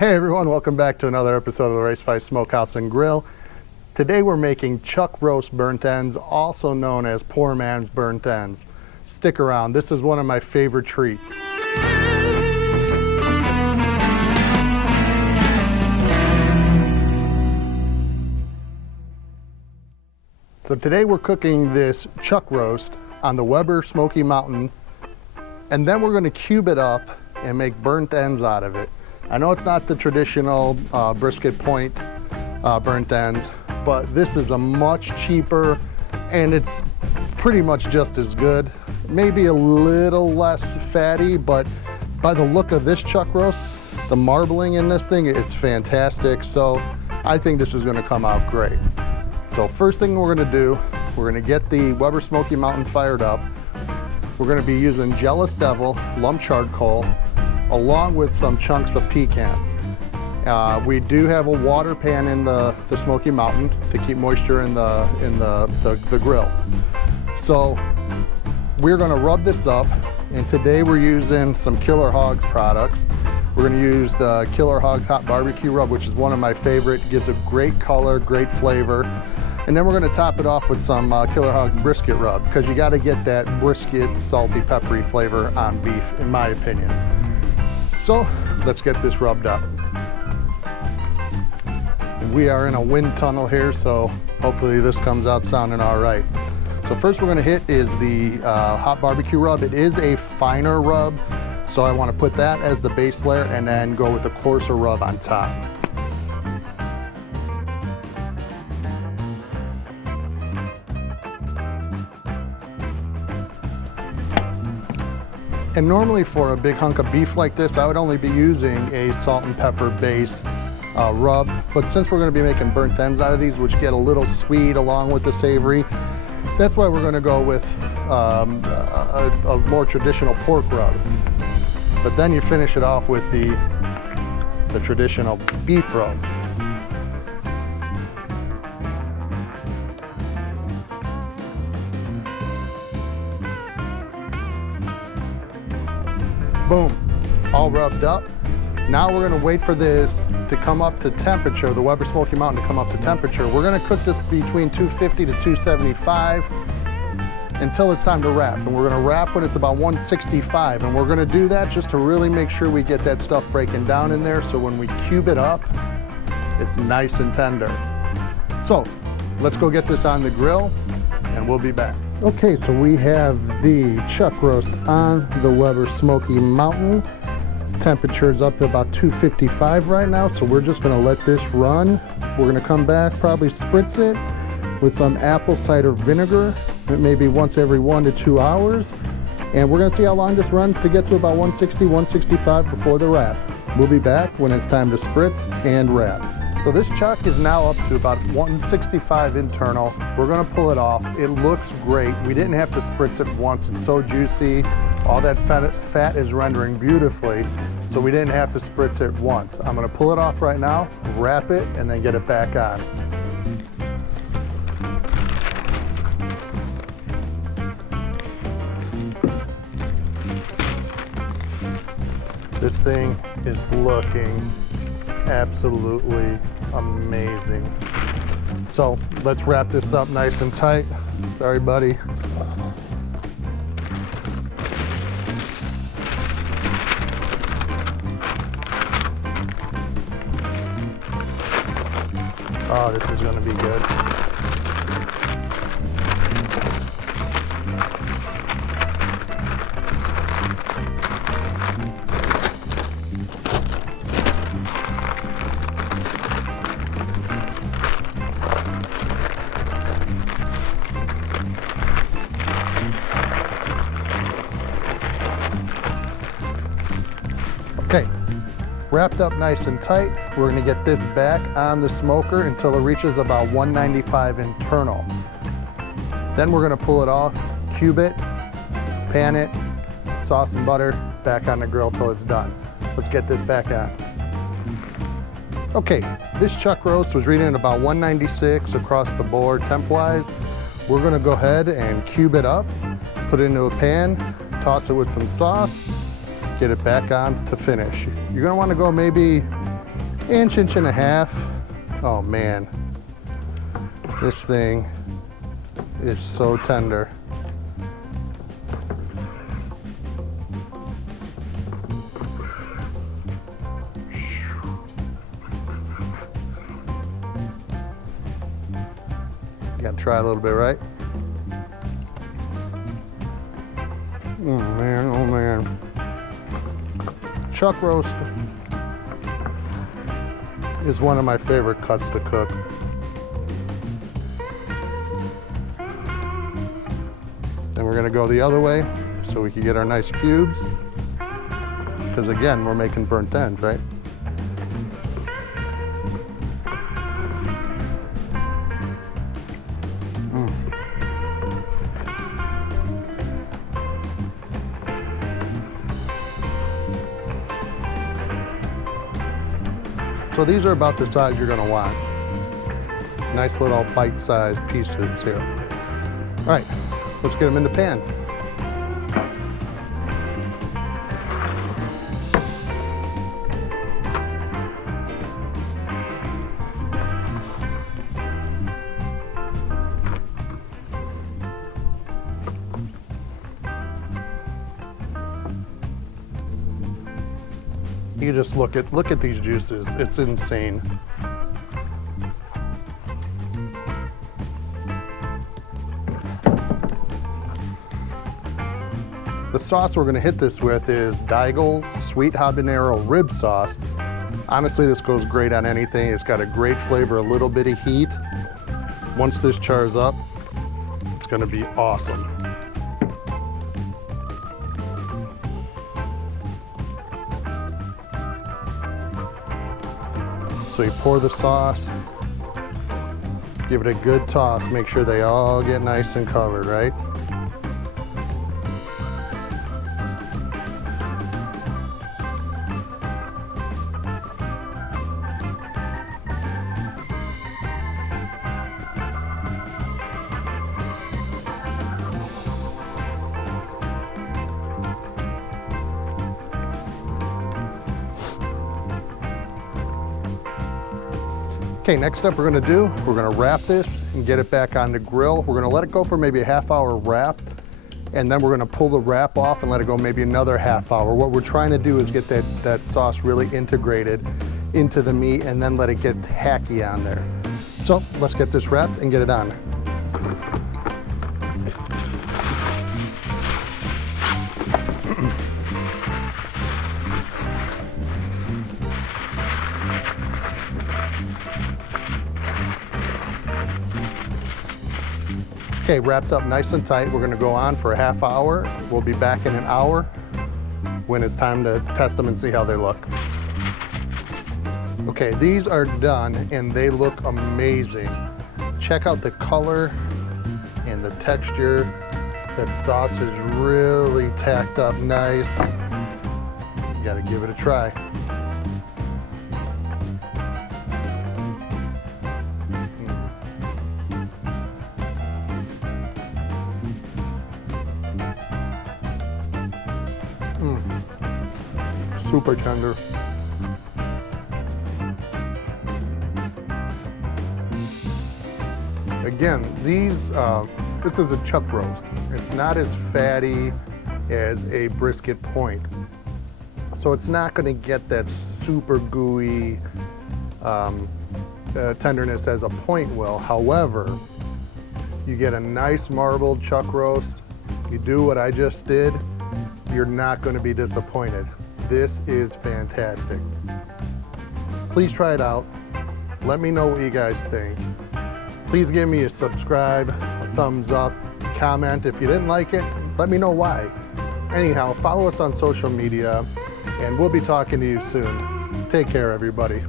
Hey everyone, welcome back to another episode of the Race 5 Smokehouse and Grill. Today we're making chuck roast burnt ends, also known as poor man's burnt ends. Stick around, this is one of my favorite treats. So today we're cooking this chuck roast on the Weber Smoky Mountain, and then we're going to cube it up and make burnt ends out of it. I know it's not the traditional brisket point burnt ends, but this is a much cheaper and it's pretty much just as good. Maybe a little less fatty, but by the look of this chuck roast, the marbling in this thing, it's fantastic. So I think this is gonna come out great. So first thing we're gonna do, we're gonna get the Weber Smoky Mountain fired up. We're gonna be using Jealous Devil, lump charcoal, along with some chunks of pecan. We do have a water pan in the Smoky Mountain to keep moisture in the grill. So we're gonna rub this up, and today we're using some Killer Hogs products. We're gonna use the Killer Hogs Hot Barbecue Rub, which is one of my favorite, gives a great color, great flavor. And then we're gonna top it off with some Killer Hogs Brisket Rub, because you gotta get that brisket, salty, peppery flavor on beef, in my opinion. So let's get this rubbed up. We are in a wind tunnel here, so hopefully this comes out sounding all right. So first we're gonna hit is the hot barbecue rub. It is a finer rub, so I wanna put that as the base layer and then go with the coarser rub on top. And normally for a big hunk of beef like this, I would only be using a salt and pepper based rub. But since we're gonna be making burnt ends out of these, which get a little sweet along with the savory, that's why we're gonna go with a more traditional pork rub. But then you finish it off with the traditional beef rub. Boom, all rubbed up. Now we're gonna wait for this to come up to temperature, the Weber Smoky Mountain to come up to temperature. We're gonna cook this between 250 to 275 until it's time to wrap. And we're gonna wrap when it's about 165. And we're gonna do that just to really make sure we get that stuff breaking down in there, so when we cube it up, it's nice and tender. So let's go get this on the grill and we'll be back. Okay, so we have the chuck roast on the Weber Smoky Mountain. Temperature is up to about 255 right now, so we're just gonna let this run. We're gonna come back, probably spritz it with some apple cider vinegar, maybe once every 1 to 2 hours. And we're gonna see how long this runs to get to about 160, 165 before the wrap. We'll be back when it's time to spritz and wrap. So this chuck is now up to about 165 internal. We're gonna pull it off. It looks great. We didn't have to spritz it once. It's so juicy. All that fat is rendering beautifully, so we didn't have to spritz it once. I'm gonna pull it off right now, wrap it, and then get it back on. This thing is looking absolutely amazing. So let's wrap this up nice and tight. Sorry, buddy. Oh, this is gonna be good. Okay, wrapped up nice and tight. We're gonna get this back on the smoker until it reaches about 195 internal. Then we're gonna pull it off, cube it, pan it, sauce and butter, back on the grill till it's done. Let's get this back on. Okay, this chuck roast was reading about 196 across the board temp-wise. We're gonna go ahead and cube it up, put it into a pan, toss it with some sauce, get it back on to finish. You're gonna wanna go maybe inch and a half. Oh man, this thing is so tender. You gotta try a little bit, right? Oh man, oh man. Chuck roast is one of my favorite cuts to cook. Then we're gonna go the other way so we can get our nice cubes. Because again, we're making burnt ends, right? So these are about the size you're gonna want. Nice little bite-sized pieces here. All right, let's get them in the pan. You just look at these juices. It's insane. The sauce we're gonna hit this with is Daigles sweet habanero rib sauce. Honestly, this goes great on anything. It's got a great flavor, a little bit of heat. Once this chars up, it's gonna be awesome. So you pour the sauce, give it a good toss, make sure they all get nice and covered, right? Okay, next up we're gonna wrap this and get it back on the grill. We're gonna let it go for maybe a half-hour wrap, and then we're gonna pull the wrap off and let it go maybe another half hour. What we're trying to do is get that sauce really integrated into the meat and then let it get hacky on there. So let's get this wrapped and get it on. Okay, wrapped up nice and tight. We're gonna go on for a half hour. We'll be back in an hour when it's time to test them and see how they look. Okay, these are done and they look amazing. Check out the color and the texture. That sauce is really tacked up nice. You gotta give it a try. Super tender. Again, this is a chuck roast. It's not as fatty as a brisket point. So it's not gonna get that super gooey tenderness as a point will. However, you get a nice marbled chuck roast. You do what I just did, you're not gonna be disappointed. This is fantastic. Please try it out. Let me know what you guys think. Please give me a subscribe, a thumbs up, comment. If you didn't like it, let me know why. Anyhow, follow us on social media, and we'll be talking to you soon. Take care, everybody.